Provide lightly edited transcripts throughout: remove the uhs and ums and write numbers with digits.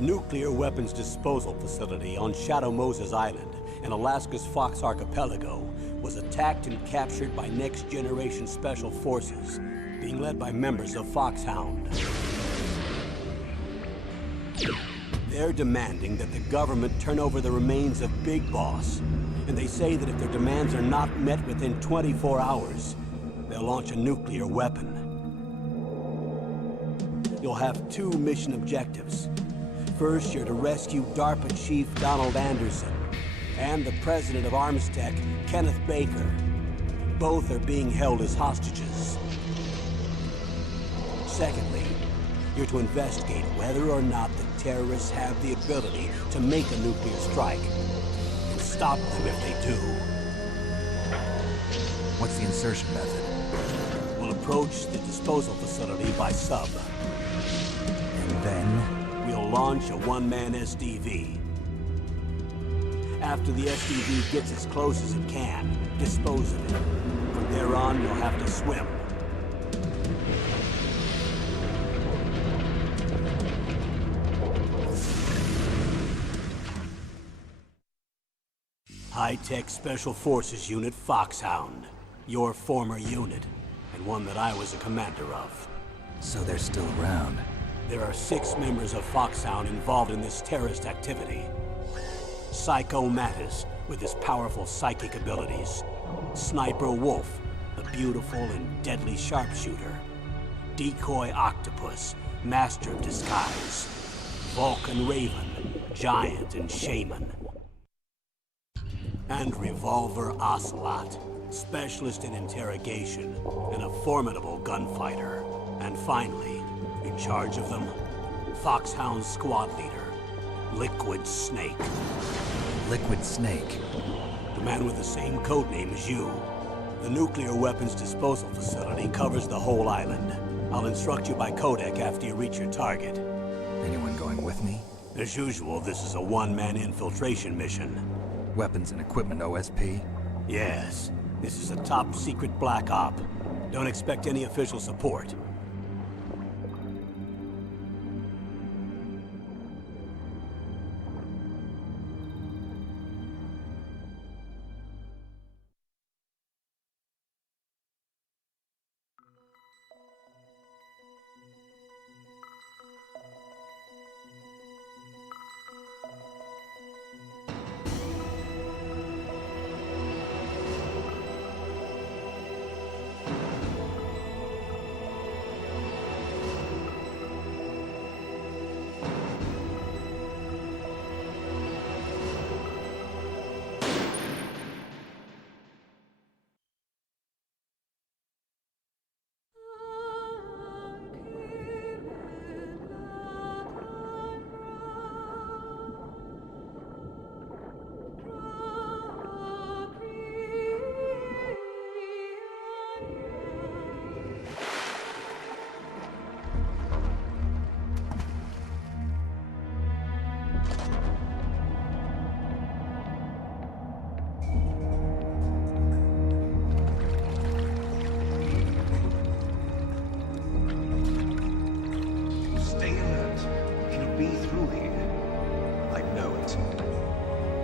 The nuclear weapons disposal facility on Shadow Moses Island in Alaska's Fox Archipelago was attacked and captured by next-generation special forces, being led by members of Foxhound. They're demanding that the government turn over the remains of Big Boss, and they say that if their demands are not met within 24 hours, they'll launch a nuclear weapon. You'll have two mission objectives. First, you're to rescue DARPA Chief Donald Anderson and the president of Armstech, Kenneth Baker. Both are being held as hostages. Secondly, you're to investigate whether or not the terrorists have the ability to make a nuclear strike and stop them if they do. What's the insertion method? We'll approach the disposal facility by sub. And then? We'll launch a one-man SDV. After the SDV gets as close as it can, dispose of it. From there on, you'll have to swim. High-Tech Special Forces Unit Foxhound. Your former unit, and one that I was a commander of. So they're still around. There are 6 members of Foxhound involved in this terrorist activity. Psycho Mattis, with his powerful psychic abilities. Sniper Wolf, the beautiful and deadly sharpshooter. Decoy Octopus, master of disguise. Vulcan Raven, giant and shaman. And Revolver Ocelot, specialist in interrogation and a formidable gunfighter. And finally, in charge of them, Foxhound's squad leader, Liquid Snake. Liquid Snake? The man with the same codename as you. The nuclear weapons disposal facility covers the whole island. I'll instruct you by codec after you reach your target. Anyone going with me? As usual, this is a one-man infiltration mission. Weapons and equipment OSP? Yes. This is a top-secret black op. Don't expect any official support.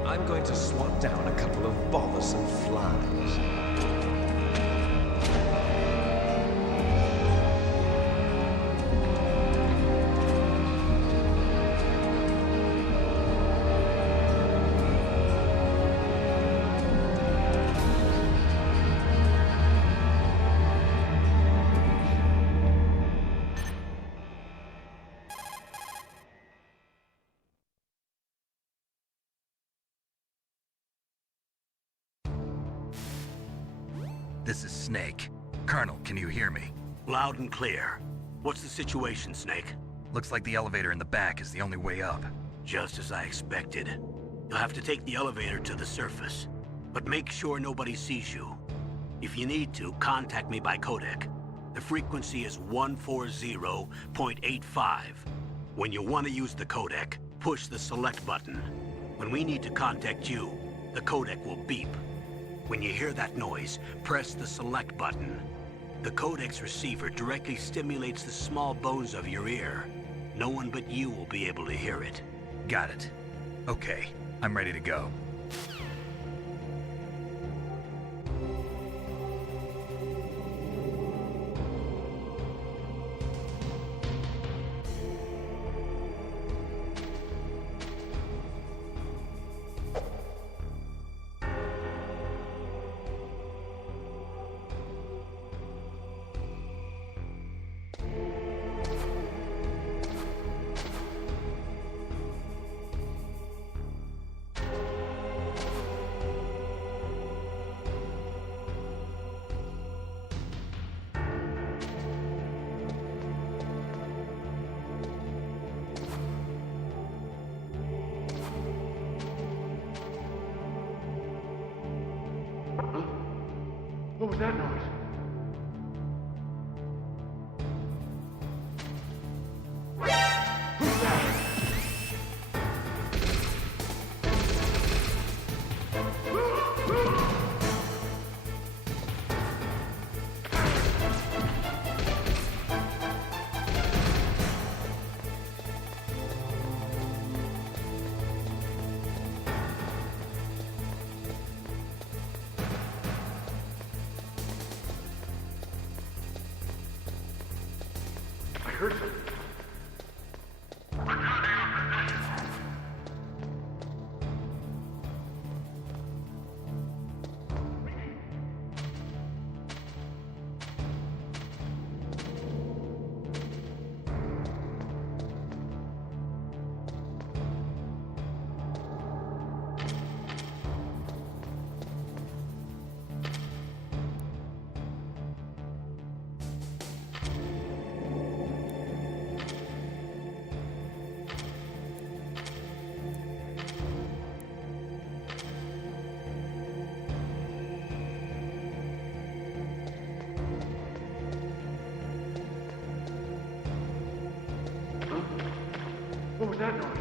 I'm going to swat down a couple of bothersome flies. This is Snake. Colonel, can you hear me? Loud and clear. What's the situation, Snake? Looks like the elevator in the back is the only way up. Just as I expected. You'll have to take the elevator to the surface. But make sure nobody sees you. If you need to, contact me by codec. The frequency is 140.85. When you want to use the codec, push the select button. When we need to contact you, the codec will beep. When you hear that noise, press the select button. The codec's receiver directly stimulates the small bones of your ear. No one but you will be able to hear it. Got it. Okay, I'm ready to go. What was that noise? Who's that? I heard something. What was that noise?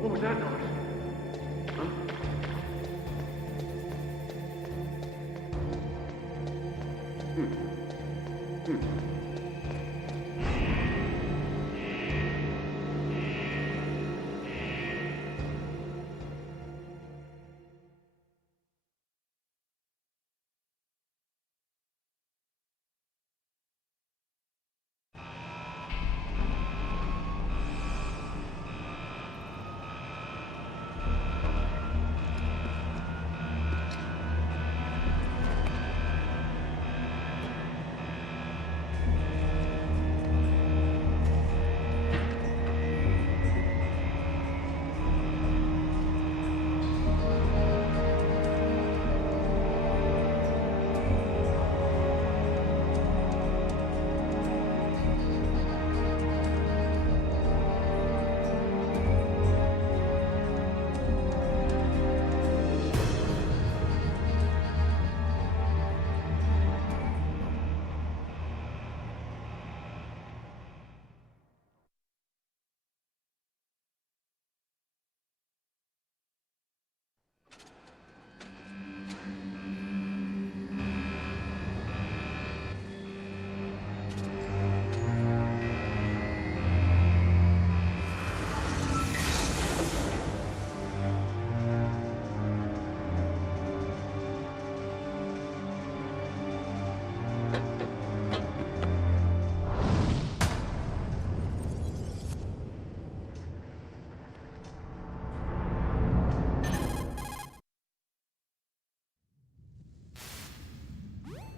What was that noise?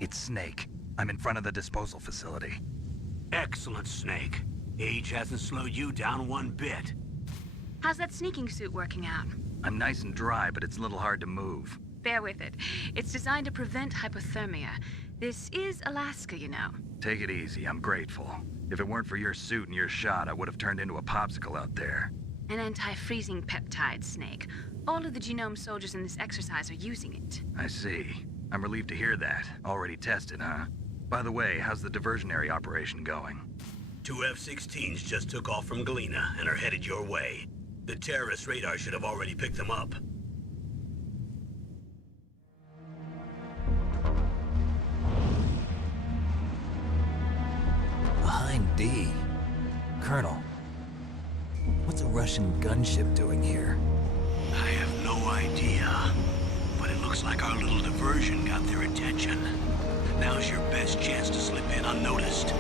It's Snake. I'm in front of the disposal facility. Excellent, Snake. Age hasn't slowed you down one bit. How's that sneaking suit working out? I'm nice and dry, but it's a little hard to move. Bear with it. It's designed to prevent hypothermia. This is Alaska, you know. Take it easy, I'm grateful. If it weren't for your suit and your shot, I would have turned into a popsicle out there. An anti-freezing peptide, Snake. All of the genome soldiers in this exercise are using it. I see. I'm relieved to hear that. Already tested, huh? By the way, how's the diversionary operation going? 2 F-16s just took off from Galena and are headed your way. The terrorist radar should have already picked them up. Behind D. Colonel, what's a Russian gunship doing here? I have no idea, but it looks like our little diversion got their attention. Now's your best chance to slip in unnoticed.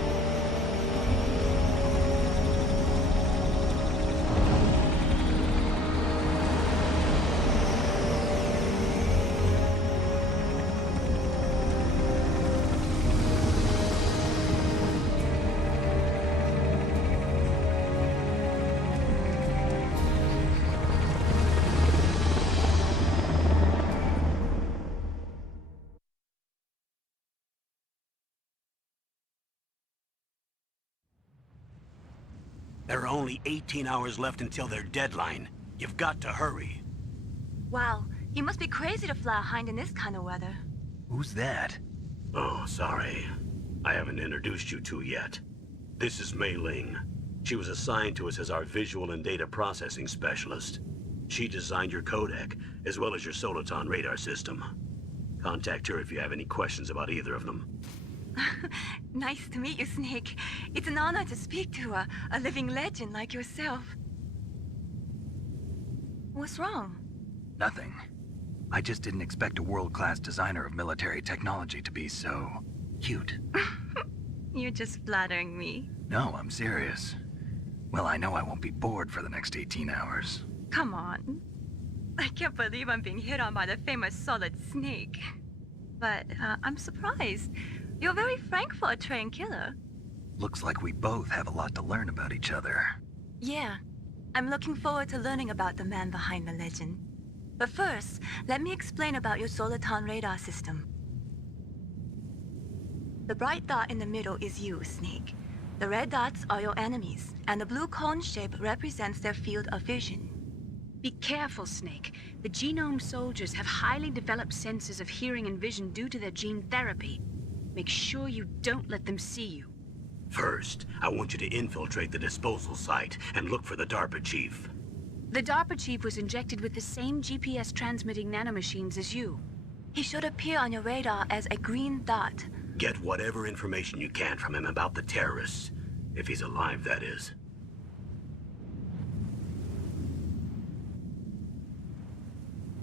There are only 18 hours left until their deadline. You've got to hurry. Wow, you must be crazy to fly a hind in this kind of weather. Who's that? Oh, sorry. I haven't introduced you to yet. This is Mei Ling. She was assigned to us as our visual and data processing specialist. She designed your codec, as well as your Soliton radar system. Contact her if you have any questions about either of them. Nice to meet you, Snake. It's an honor to speak to a living legend like yourself. What's wrong? Nothing. I just didn't expect a world-class designer of military technology to be so cute. You're just flattering me. No, I'm serious. Well, I know I won't be bored for the next 18 hours. Come on. I can't believe I'm being hit on by the famous Solid Snake. But I'm surprised. You're very frank for a trained killer. Looks like we both have a lot to learn about each other. Yeah. I'm looking forward to learning about the man behind the legend. But first, let me explain about your Soliton radar system. The bright dot in the middle is you, Snake. The red dots are your enemies, and the blue cone shape represents their field of vision. Be careful, Snake. The genome soldiers have highly developed senses of hearing and vision due to their gene therapy. Make sure you don't let them see you. First, I want you to infiltrate the disposal site and look for the DARPA chief. The DARPA chief was injected with the same GPS transmitting nanomachines as you. He should appear on your radar as a green dot. Get whatever information you can from him about the terrorists. If he's alive, that is.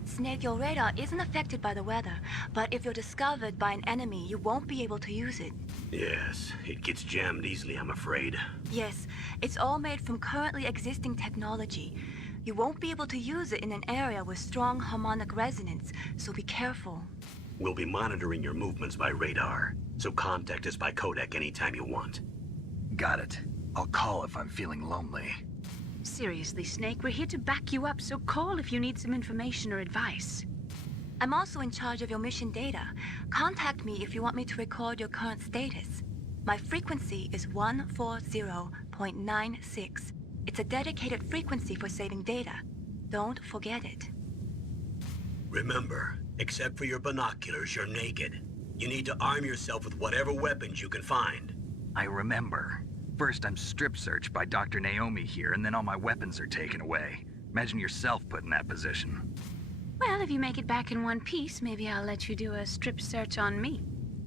Snake, your radar isn't affected by the weather, but if you're discovered by an enemy, you won't be able to use it. Yes, it gets jammed easily, I'm afraid. Yes, it's all made from currently existing technology. You won't be able to use it in an area with strong harmonic resonance, so be careful. We'll be monitoring your movements by radar, so contact us by codec anytime you want. Got it. I'll call if I'm feeling lonely. Seriously, Snake, we're here to back you up, so call if you need some information or advice. I'm also in charge of your mission data. Contact me if you want me to record your current status. My frequency is 140.96. It's a dedicated frequency for saving data. Don't forget it. Remember, except for your binoculars, you're naked. You need to arm yourself with whatever weapons you can find. I remember. First, I'm strip-searched by Dr. Naomi here, and then all my weapons are taken away. Imagine yourself put in that position. Well, if you make it back in one piece, maybe I'll let you do a strip search on me.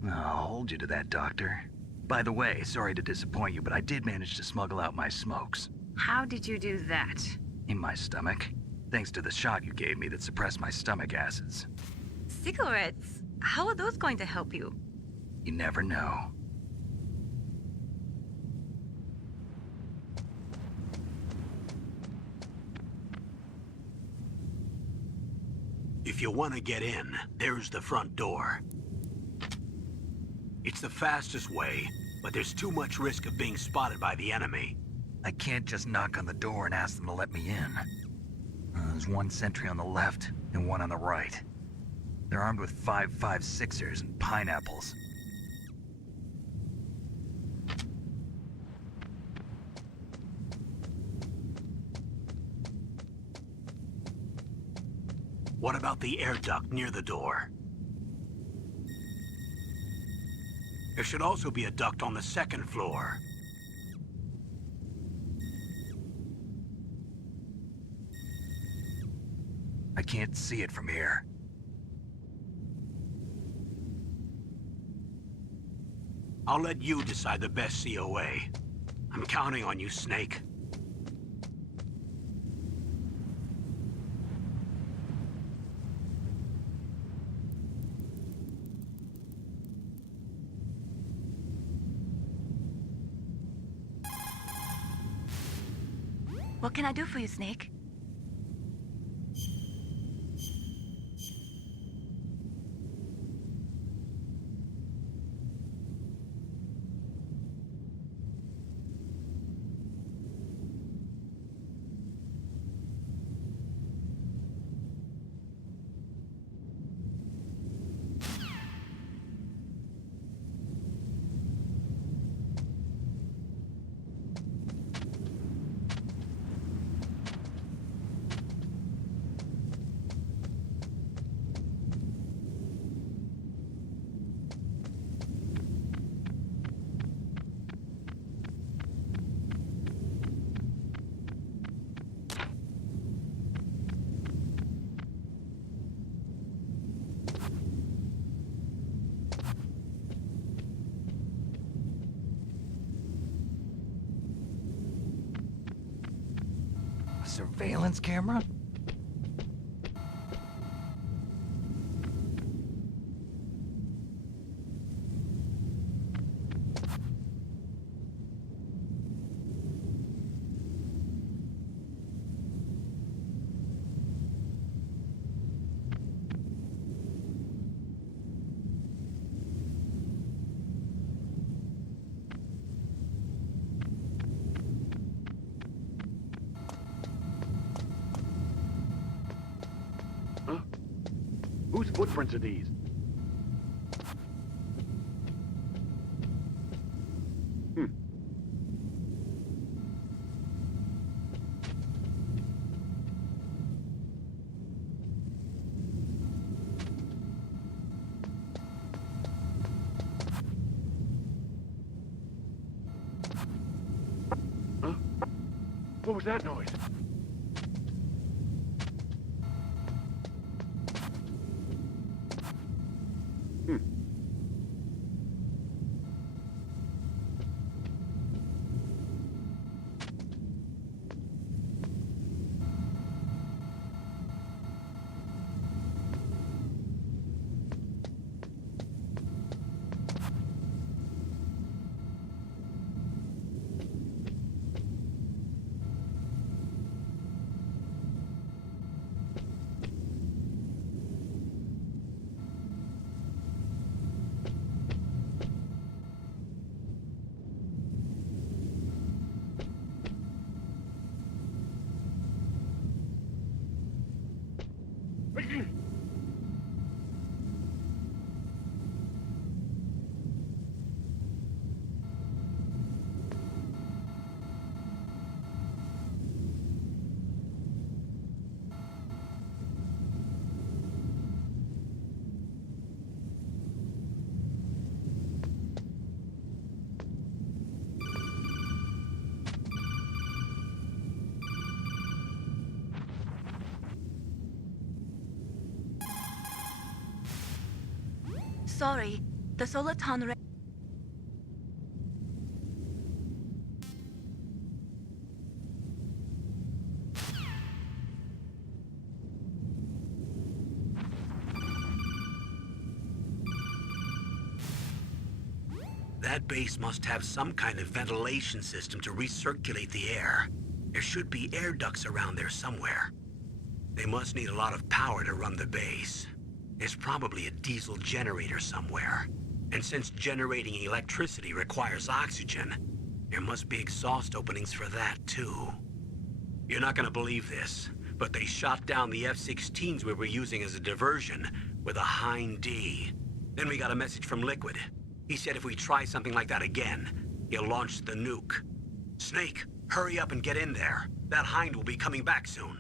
I'll hold you to that, Doctor. By the way, sorry to disappoint you, but I did manage to smuggle out my smokes. How did you do that? In my stomach. Thanks to the shot you gave me that suppressed my stomach acids. Cigarettes? How are those going to help you? You never know. If you want to get in, there's the front door. It's the fastest way, but there's too much risk of being spotted by the enemy. I can't just knock on the door and ask them to let me in. There's one sentry on the left and one on the right. They're armed with 5.56ers and pineapples. What about the air duct near the door? There should also be a duct on the second floor. I can't see it from here. I'll let you decide the best COA. I'm counting on you, Snake. What can I do for you, Snake? A surveillance camera? Huh? Whose footprints are these? Hmm. Huh? What was that noise? Hmm. Sorry, the Soliton That base must have some kind of ventilation system to recirculate the air. There should be air ducts around there somewhere. They must need a lot of power to run the base. There's probably a diesel generator somewhere. And since generating electricity requires oxygen, there must be exhaust openings for that too. You're not gonna believe this, but they shot down the F-16s we were using as a diversion with a Hind D. Then we got a message from Liquid. He said if we try something like that again, he'll launch the nuke. Snake, hurry up and get in there. That Hind will be coming back soon.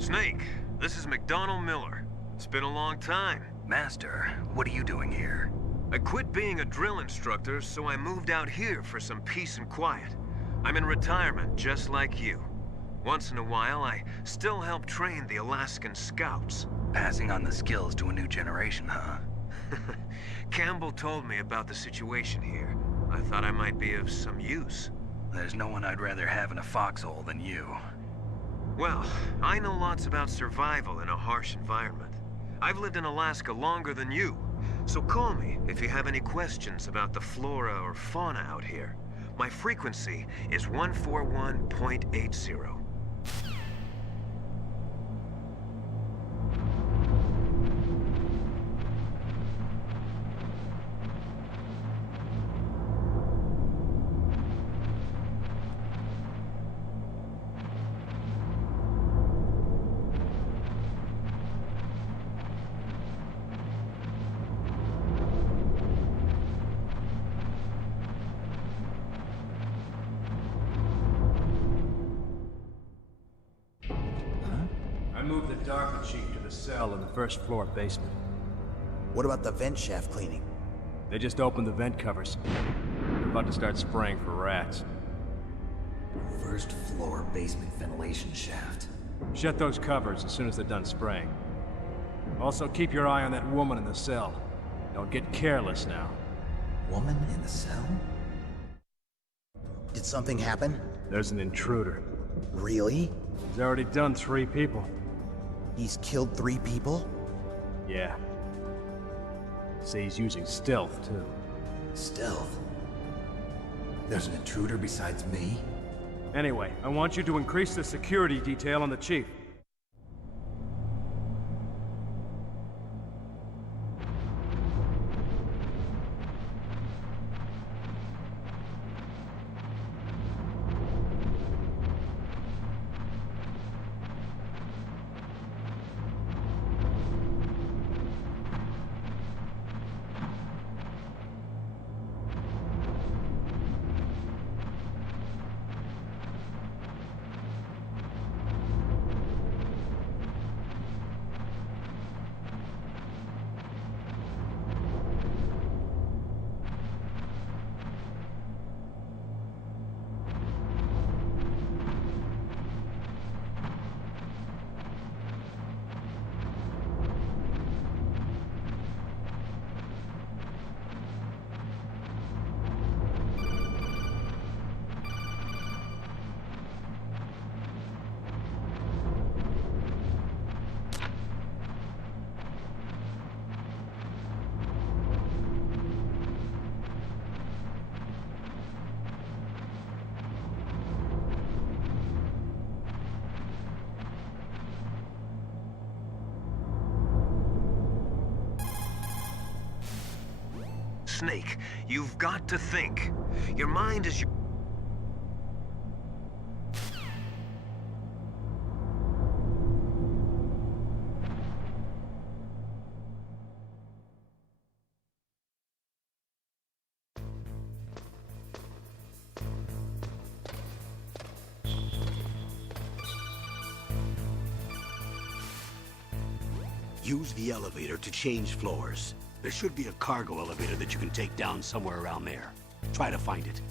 Snake, this is McDonald Miller. It's been a long time. Master, what are you doing here? I quit being a drill instructor, so I moved out here for some peace and quiet. I'm in retirement, just like you. Once in a while, I still help train the Alaskan Scouts. Passing on the skills to a new generation, huh? Campbell told me about the situation here. I thought I might be of some use. There's no one I'd rather have in a foxhole than you. Well, I know lots about survival in a harsh environment. I've lived in Alaska longer than you, so call me if you have any questions about the flora or fauna out here. My frequency is 141.80. Move the DARPA chief to the cell in the first floor basement. What about the vent shaft cleaning? They just opened the vent covers. They're about to start spraying for rats. First floor basement ventilation shaft. Shut those covers as soon as they're done spraying. Also, keep your eye on that woman in the cell. Don't get careless now. Woman in the cell? Did something happen? There's an intruder. Really? He's already done 3 people. He's killed 3 people? Yeah. See, he's using stealth, too. Stealth? There's an intruder besides me? Anyway, I want you to increase the security detail on the chief. Snake, you've got to think. Your mind is your... Use the elevator to change floors. There should be a cargo elevator that you can take down somewhere around there. Try to find it.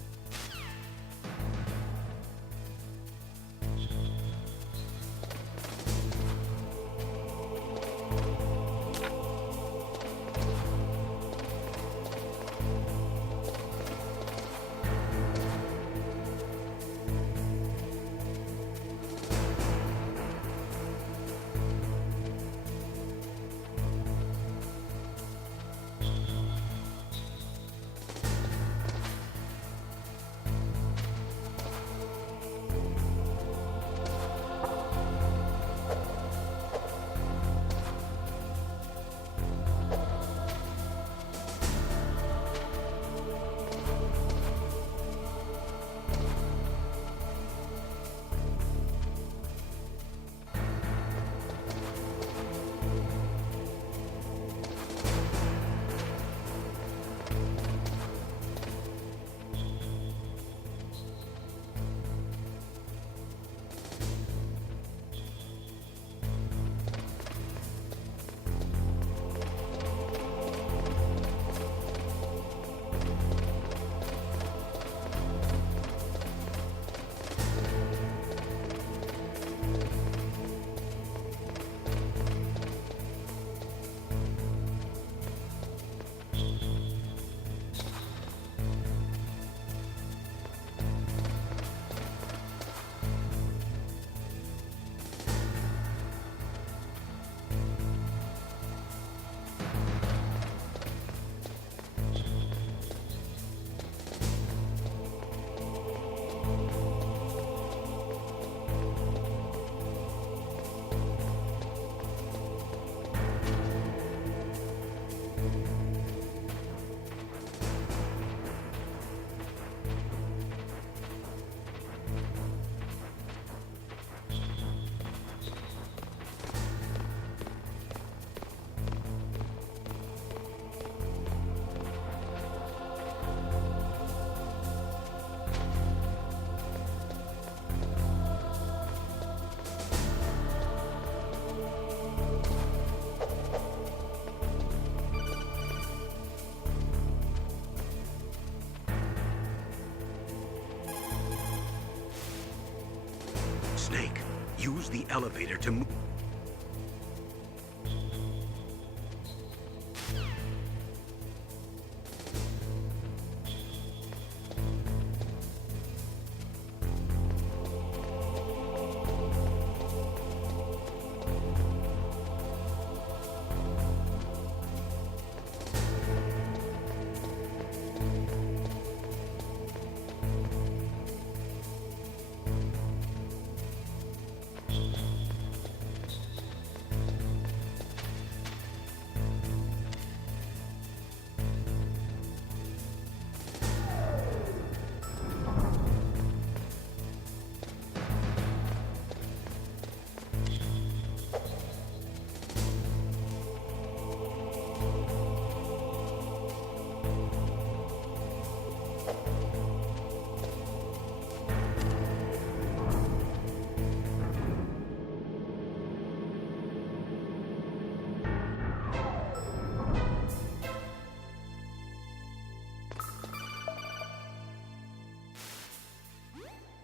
Snake, use the elevator to move.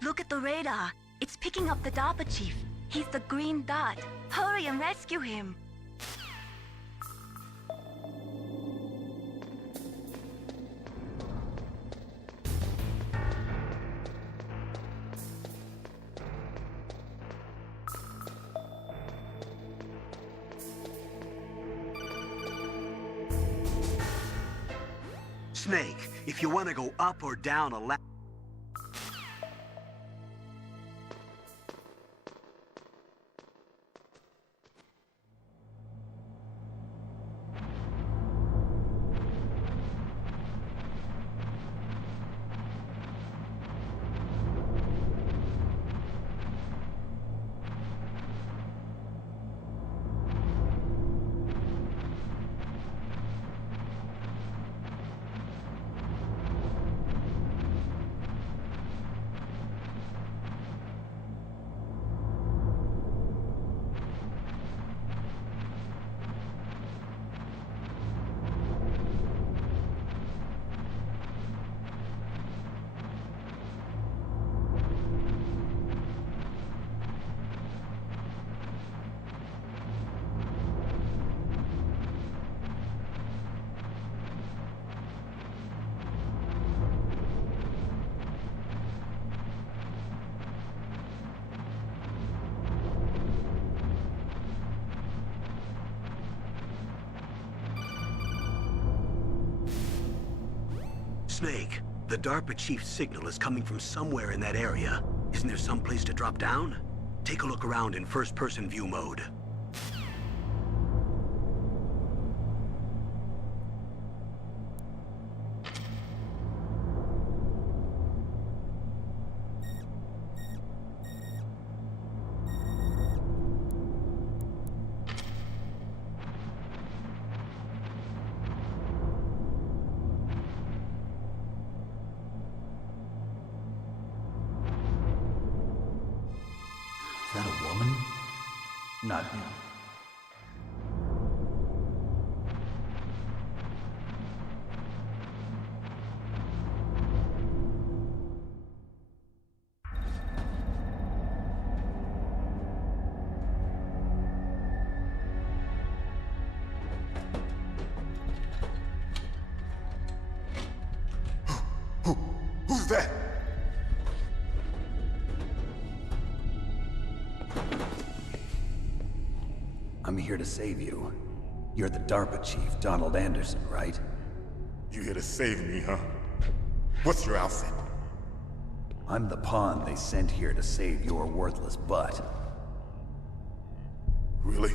Look at the radar. It's picking up the DARPA chief. He's the green dot. Hurry and rescue him. Snake, if you want to go up or down a ladder... Snake, the DARPA chief's signal is coming from somewhere in that area. Isn't there some place to drop down? Take a look around in first-person view mode. Is that a woman? Not him. Who's that? I'm here to save you. You're the DARPA chief, Donald Anderson, right? You here to save me, huh? What's your outfit? I'm the pawn they sent here to save your worthless butt. Really?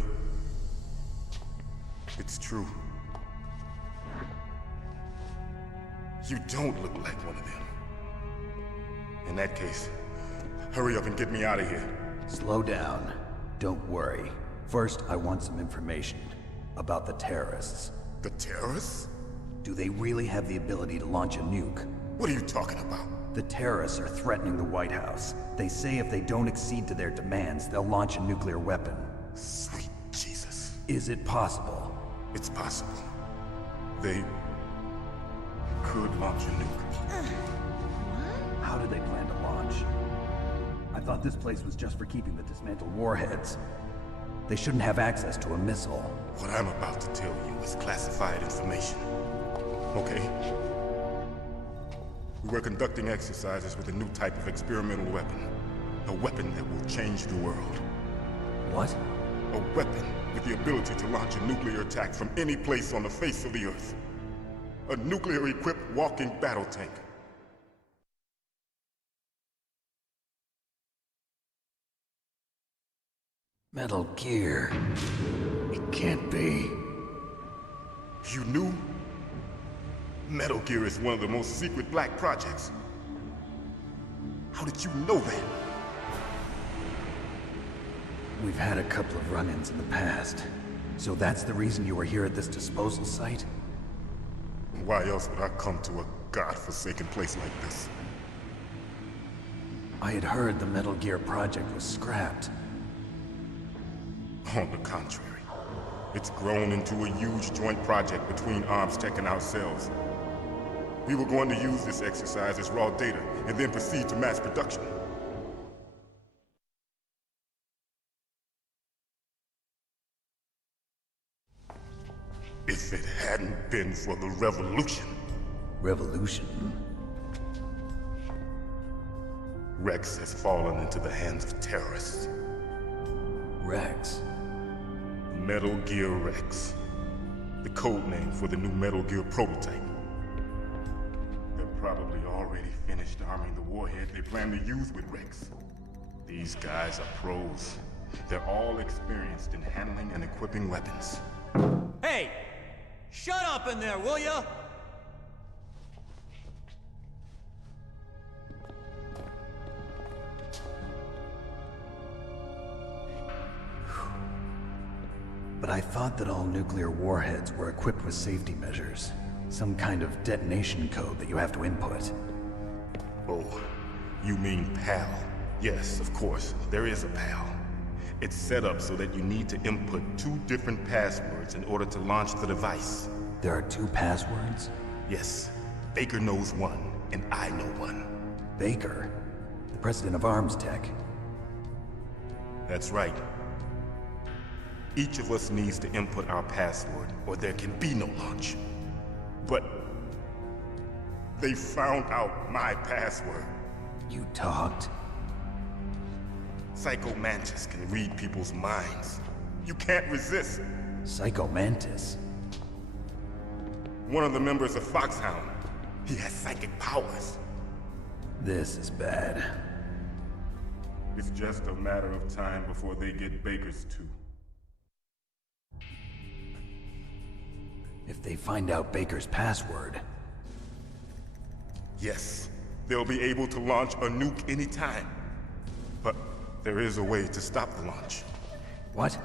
It's true. You don't look like one of them. In that case, hurry up and get me out of here. Slow down. Don't worry. First, I want some information about the terrorists. The terrorists? Do they really have the ability to launch a nuke? What are you talking about? The terrorists are threatening the White House. They say if they don't accede to their demands, they'll launch a nuclear weapon. Sweet Jesus. Is it possible? It's possible. They could launch a nuke. How do they plan to launch? I thought this place was just for keeping the dismantled warheads. They shouldn't have access to a missile. What I'm about to tell you is classified information. Okay? We were conducting exercises with a new type of experimental weapon. A weapon that will change the world. What? A weapon with the ability to launch a nuclear attack from any place on the face of the Earth. A nuclear-equipped walking battle tank. Metal Gear. It can't be. You knew? Metal Gear is one of the most secret black projects. How did you know that? We've had a couple of run-ins in the past. So that's the reason you were here at this disposal site? Why else would I come to a godforsaken place like this? I had heard the Metal Gear project was scrapped. On the contrary, it's grown into a huge joint project between Arms Tech and ourselves. We were going to use this exercise as raw data and then proceed to mass production. If it hadn't been for the revolution. Revolution? Rex has fallen into the hands of terrorists. Rex? Metal Gear Rex. The code name for the new Metal Gear prototype. They're probably already finished arming the warhead they plan to use with Rex. These guys are pros. They're all experienced in handling and equipping weapons. Hey! Shut up in there, will ya? But I thought that all nuclear warheads were equipped with safety measures. Some kind of detonation code that you have to input. Oh, you mean PAL? Yes, of course, there is a PAL. It's set up so that you need to input 2 different passwords in order to launch the device. There are 2 passwords? Yes. Baker knows one, and I know one. Baker? The president of Arms Tech? That's right. Each of us needs to input our password, or there can be no launch. But they found out my password. You talked? Psycho Mantis can read people's minds. You can't resist. Psycho Mantis? One of the members of Foxhound. He has psychic powers. This is bad. It's just a matter of time before they get Baker's too. If they find out Baker's password... Yes, they'll be able to launch a nuke anytime. But there is a way to stop the launch. What?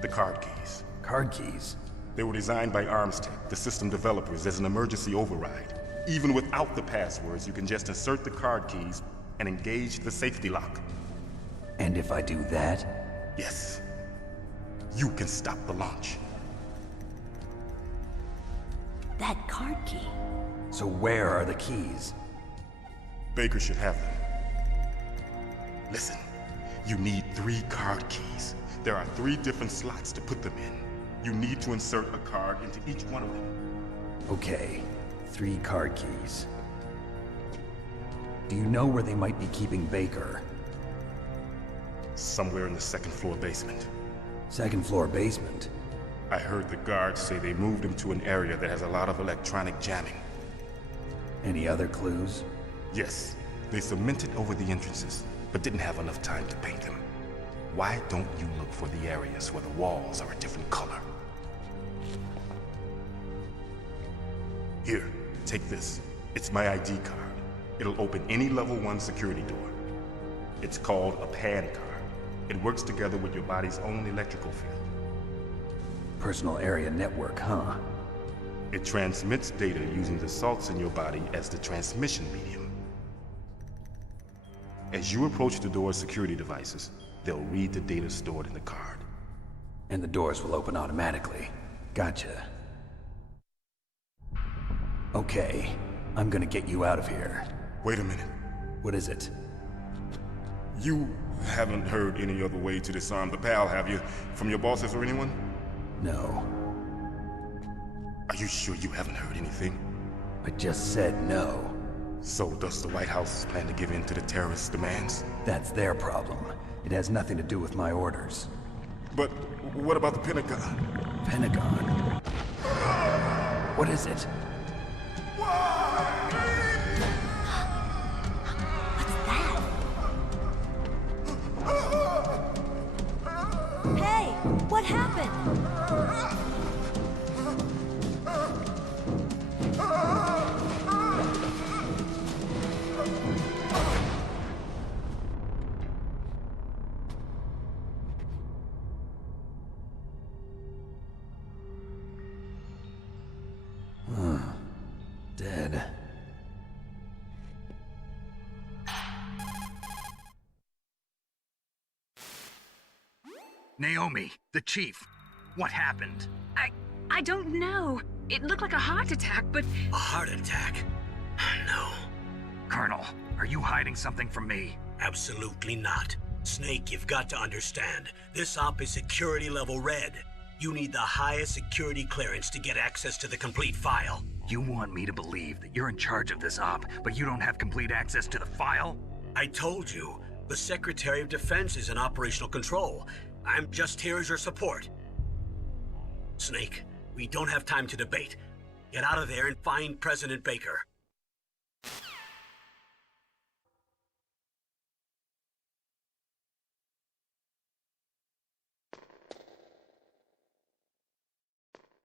The card keys. Card keys? They were designed by Armstech, the system developers, as an emergency override. Even without the passwords, you can just insert the card keys and engage the safety lock. And if I do that? Yes. You can stop the launch. That card key. So where are the keys? Baker should have them. Listen, you need 3 card keys. There are 3 different slots to put them in. You need to insert a card into each one of them. Okay, 3 card keys. Do you know where they might be keeping Baker? Somewhere in the 2nd floor basement. 2nd floor basement? I heard the guards say they moved him to an area that has a lot of electronic jamming. Any other clues? Yes, they cemented over the entrances, but didn't have enough time to paint them. Why don't you look for the areas where the walls are a different color? Here, take this. It's my ID card. It'll open any level 1 security door. It's called a PAN card. It works together with your body's own electrical field. Personal area network, huh? It transmits data using the salts in your body as the transmission medium. As you approach the door's security devices, they'll read the data stored in the card. And the doors will open automatically. Gotcha. Okay, I'm gonna get you out of here. Wait a minute. What is it? You haven't heard any other way to disarm the PAL, have you? From your bosses or anyone? No. Are you sure you haven't heard anything? I just said no. So does the White House plan to give in to the terrorists' demands? That's their problem. It has nothing to do with my orders. But what about the Pentagon? Pentagon? What is it? What's that? Hey, what happened? Dead. Naomi, the chief. What happened? I don't know. It looked like a heart attack, but... A heart attack? No. Colonel, are you hiding something from me? Absolutely not. Snake, you've got to understand. This op is security level red. You need the highest security clearance to get access to the complete file. You want me to believe that you're in charge of this op, but you don't have complete access to the file? I told you, the Secretary of Defense is in operational control. I'm just here as your support. Snake, we don't have time to debate. Get out of there and find President Baker.